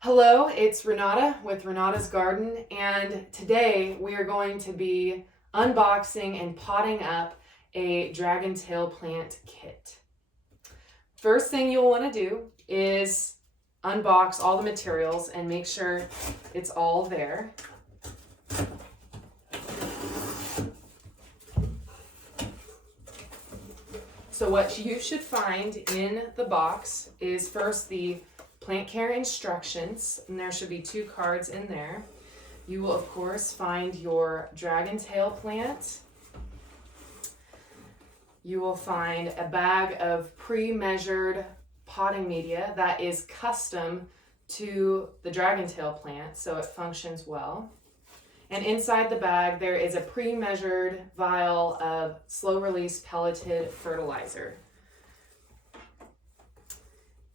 Hello, it's Renata with Renata's Garden, and today we are going to be unboxing and potting up a dragon tail plant kit. First thing you'll want to do is unbox all the materials and make sure it's all there. So what you should find in the box is first the plant care instructions, and there should be 2 cards in there. You will of course find your dragon tail plant. You will find a bag of pre-measured potting media that is custom to the dragon tail plant so it functions well. And inside the bag there is a pre-measured vial of slow release pelleted fertilizer.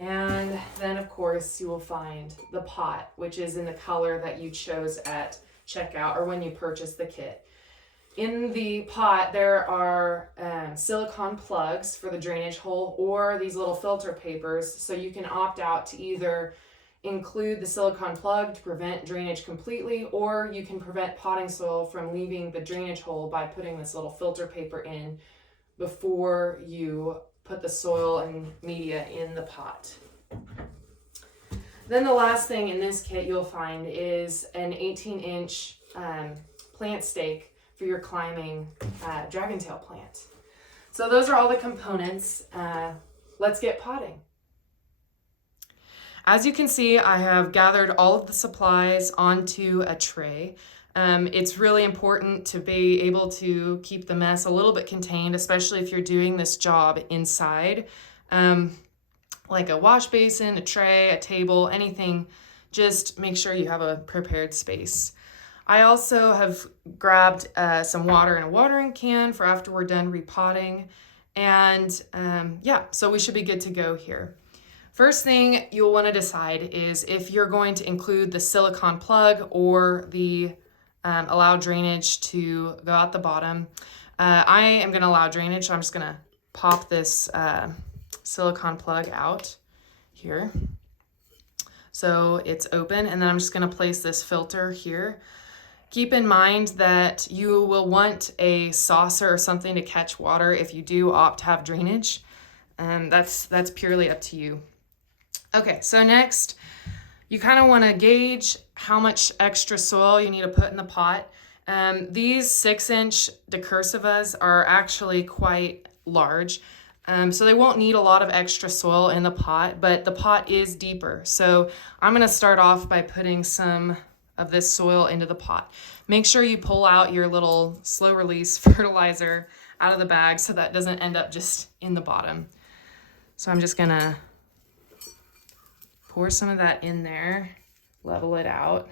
And then of course you will find the pot, which is in the color that you chose at checkout or when you purchased the kit. In the pot there are silicone plugs for the drainage hole or these little filter papers, so you can opt out to either include the silicone plug to prevent drainage completely, or you can prevent potting soil from leaving the drainage hole by putting this little filter paper in before you put the soil and media in the pot. Then the last thing in this kit you'll find is an 18-inch plant stake for your climbing dragon tail plant. So those are all the components. Let's get potting. As you can see, I have gathered all of the supplies onto a tray. It's really important to be able to keep the mess a little bit contained, especially if you're doing this job inside. Like a wash basin, a tray, a table, anything, just make sure you have a prepared space. I also have grabbed some water in a watering can for after we're done repotting. And so we should be good to go here. First thing you'll want to decide is if you're going to include the silicone plug or the allow drainage to go out the bottom. I am going to allow drainage, so I'm just going to pop this silicone plug out here. So it's open, and then I'm just going to place this filter here. Keep in mind that you will want a saucer or something to catch water if you do opt to have drainage. That's purely up to you. Okay, so next, you kind of want to gauge how much extra soil you need to put in the pot. These 6-inch decursivas are actually quite large, so they won't need a lot of extra soil in the pot, but the pot is deeper. So I'm going to start off by putting some of this soil into the pot. Make sure you pull out your little slow release fertilizer out of the bag so that doesn't end up just in the bottom. So I'm just going to pour some of that in there, level it out.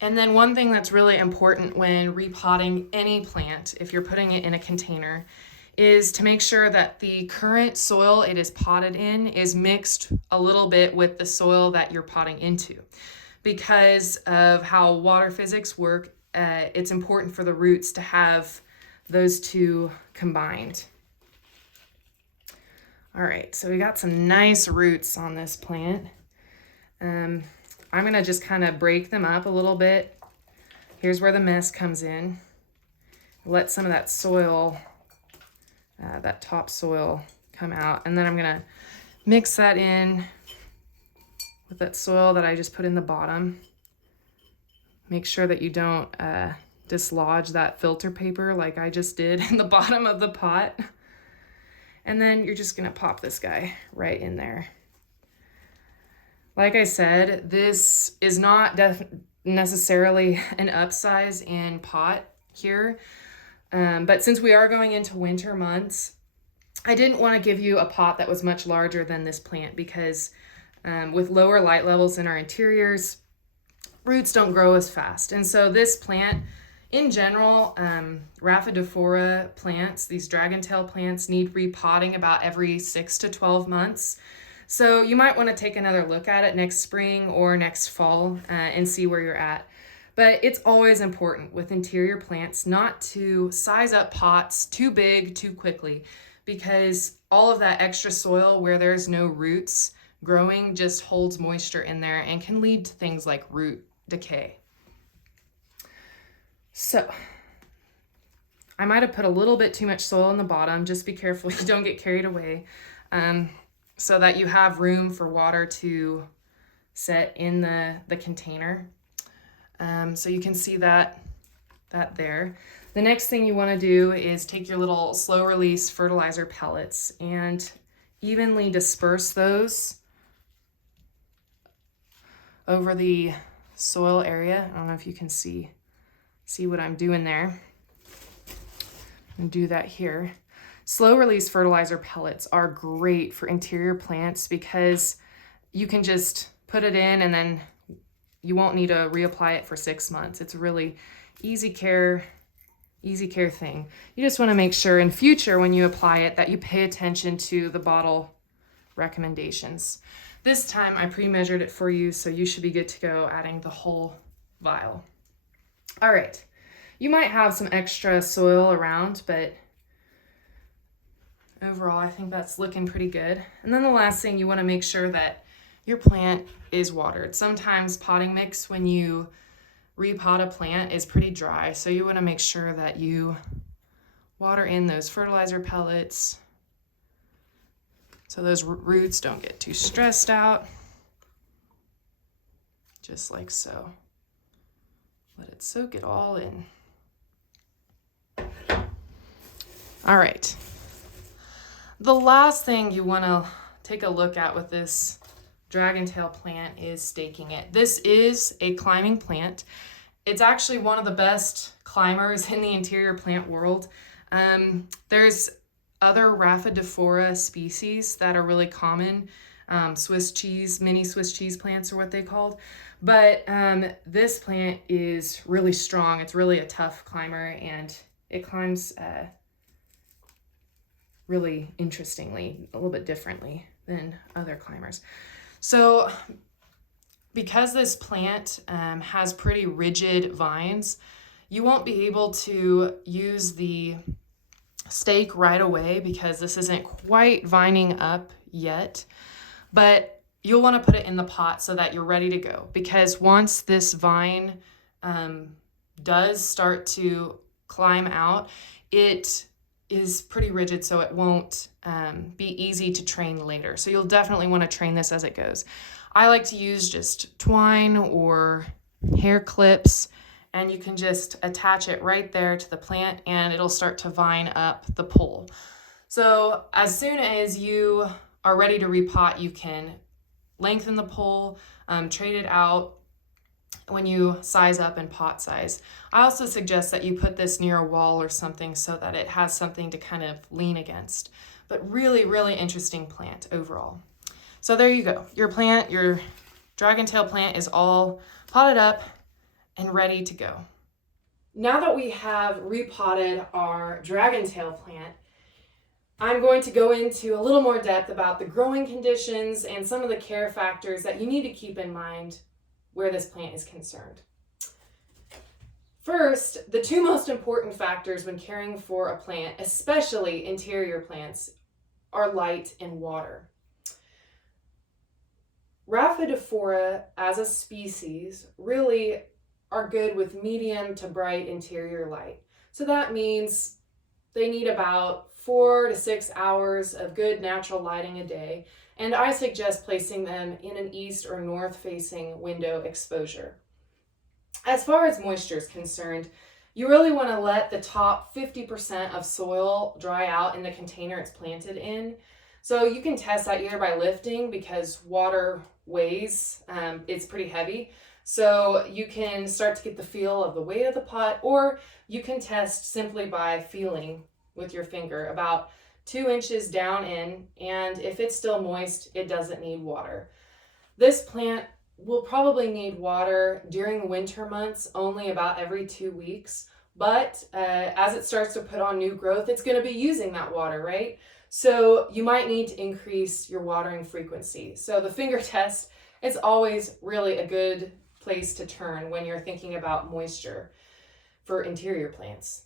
And then one thing that's really important when repotting any plant, if you're putting it in a container, is to make sure that the current soil it is potted in is mixed a little bit with the soil that you're potting into. Because of how water physics work, it's important for the roots to have those two combined. All right, so we got some nice roots on this plant. I'm gonna just kind of break them up a little bit. Here's where the mess comes in. Let some of that soil, that top soil come out. And then I'm gonna mix that in with that soil that I just put in the bottom. Make sure that you don't dislodge that filter paper like I just did in the bottom of the pot. And then you're just gonna pop this guy right in there. Like I said, this is not necessarily an upsize in pot here, but since we are going into winter months, I didn't want to give you a pot that was much larger than this plant because with lower light levels in our interiors, roots don't grow as fast. And so this plant, in general, Rhaphidophora plants, these dragon tail plants, need repotting about every 6 to 12 months. So you might want to take another look at it next spring or next fall and see where you're at. But it's always important with interior plants not to size up pots too big too quickly, because all of that extra soil where there's no roots growing just holds moisture in there and can lead to things like root decay. So I might have put a little bit too much soil in the bottom. Just be careful you don't get carried away, so that you have room for water to set in the container. So you can see that there. The next thing you want to do is take your little slow release fertilizer pellets and evenly disperse those over the soil area. I don't know if you can see what I'm doing there. And do that here. Slow release fertilizer pellets are great for interior plants because you can just put it in and then you won't need to reapply it for 6 months. It's a really easy care thing. You just want to make sure in future when you apply it that you pay attention to the bottle recommendations. This time I pre-measured it for you, so you should be good to go adding the whole vial. All right. You might have some extra soil around, but overall, I think that's looking pretty good. And then the last thing, you want to make sure that your plant is watered. Sometimes potting mix, when you repot a plant, is pretty dry. So you want to make sure that you water in those fertilizer pellets so those roots don't get too stressed out. Just like so. Let it soak it all in. All right. The last thing you want to take a look at with this dragontail plant is staking it. This is a climbing plant. It's actually one of the best climbers in the interior plant world. There's other Rhaphidophora species that are really common. Swiss cheese, mini Swiss cheese plants are what they called. But this plant is really strong. It's really a tough climber, and it climbs really interestingly, a little bit differently than other climbers. So because this plant has pretty rigid vines, you won't be able to use the stake right away because this isn't quite vining up yet, but you'll want to put it in the pot so that you're ready to go, because once this vine does start to climb out, it is pretty rigid, so it won't be easy to train later. So you'll definitely want to train this as it goes. I like to use just twine or hair clips, and you can just attach it right there to the plant and it'll start to vine up the pole. So as soon as you are ready to repot, you can lengthen the pole, trade it out when you size up and pot size. I also suggest that you put this near a wall or something so that it has something to kind of lean against. But really, really interesting plant overall. So there you go. Your plant, your dragontail plant, is all potted up and ready to go. Now that we have repotted our dragontail plant, I'm going to go into a little more depth about the growing conditions and some of the care factors that you need to keep in mind where this plant is concerned. First, the two most important factors when caring for a plant, especially interior plants, are light and water. Rhaphidophora as a species really are good with medium to bright interior light. So that means they need about 4 to 6 hours of good natural lighting a day, and I suggest placing them in an east or north facing window exposure. As far as moisture is concerned, you really want to let the top 50% of soil dry out in the container it's planted in. So you can test that either by lifting, because water weighs, it's pretty heavy. So you can start to get the feel of the weight of the pot, or you can test simply by feeling with your finger about 2 inches down in, and if it's still moist, it doesn't need water. This plant will probably need water during the winter months only about every 2 weeks, but as it starts to put on new growth, it's going to be using that water, right? So you might need to increase your watering frequency. So the finger test is always really a good place to turn when you're thinking about moisture for interior plants.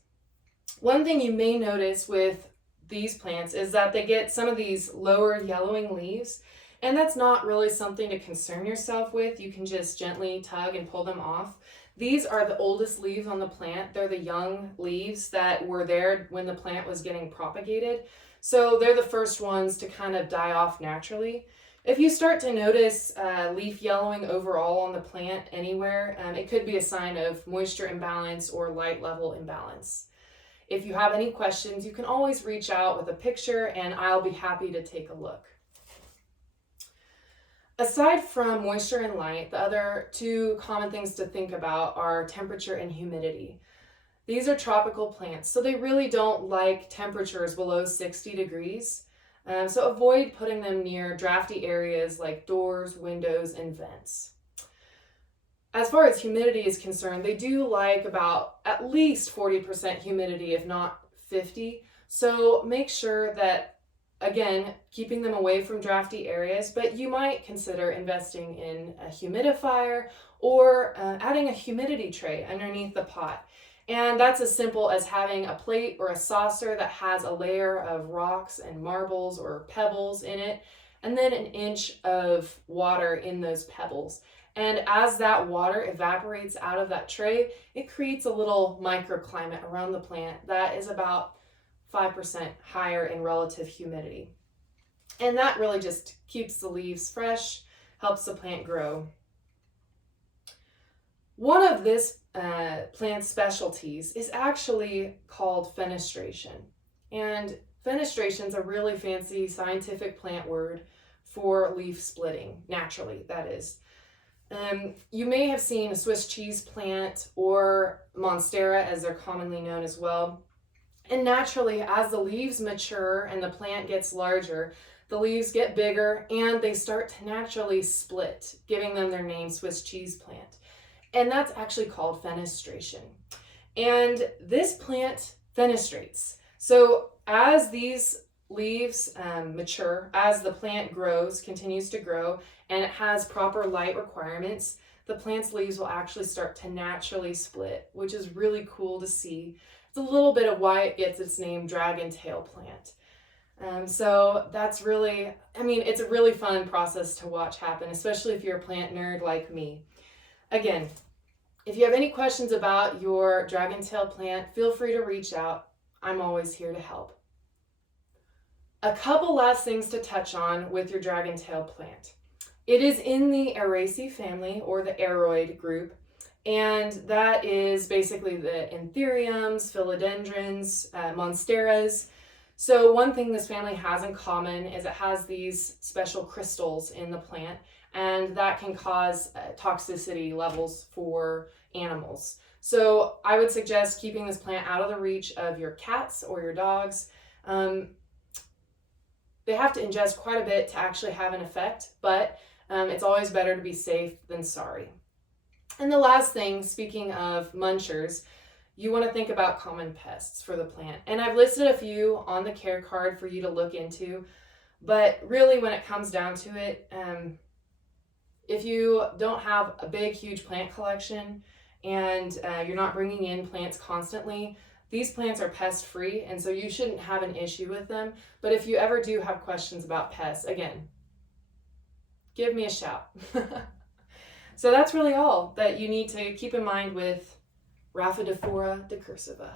One thing you may notice with these plants is that they get some of these lower yellowing leaves, And that's not really something to concern yourself with. You can just gently tug and pull them off. These are the oldest leaves on the plant. They're the young leaves that were there when the plant was getting propagated. So they're the first ones to kind of die off naturally. If you start to notice leaf yellowing overall on the plant anywhere, it could be a sign of moisture imbalance or light level imbalance. If you have any questions, you can always reach out with a picture and I'll be happy to take a look. Aside from moisture and light, the other two common things to think about are temperature and humidity. These are tropical plants, so they really don't like temperatures below 60 degrees. So avoid putting them near drafty areas like doors, windows, and vents. As far as humidity is concerned, they do like about at least 40% humidity, if not 50. So make sure that, again, keeping them away from drafty areas, but you might consider investing in a humidifier or adding a humidity tray underneath the pot. And that's as simple as having a plate or a saucer that has a layer of rocks and marbles or pebbles in it, and then an inch of water in those pebbles. And as that water evaporates out of that tray, it creates a little microclimate around the plant that is about 5% higher in relative humidity. And that really just keeps the leaves fresh, helps the plant grow. One of this plant's specialties is actually called fenestration. And fenestration is a really fancy scientific plant word for leaf splitting, naturally, that is. You may have seen a Swiss cheese plant or monstera, as they're commonly known as well. And naturally, as the leaves mature and the plant gets larger, the leaves get bigger and they start to naturally split, giving them their name Swiss cheese plant. And that's actually called fenestration. And this plant fenestrates. So as these leaves mature, as the plant grows, continues to grow, and it has proper light requirements, the plant's leaves will actually start to naturally split, which is really cool to see. It's a little bit of why it gets its name dragon tail plant. So that's really, it's a really fun process to watch happen, especially if you're a plant nerd like me. Again, if you have any questions about your dragon tail plant, feel free to reach out. I'm always here to help. A couple last things to touch on with your dragon tail plant. It is in the Araceae family, or the aroid group, and that is basically the anthuriums, philodendrons, monsteras. So one thing this family has in common is it has these special crystals in the plant, and that can cause toxicity levels for animals. So I would suggest keeping this plant out of the reach of your cats or your dogs. They have to ingest quite a bit to actually have an effect, but it's always better to be safe than sorry. And the last thing, speaking of munchers, you want to think about common pests for the plant. And I've listed a few on the care card for you to look into, but really when it comes down to it, if you don't have a big, huge plant collection and you're not bringing in plants constantly, these plants are pest-free, and so you shouldn't have an issue with them. But if you ever do have questions about pests, again, give me a shout. So that's really all that you need to keep in mind with Rhaphidophora decursiva.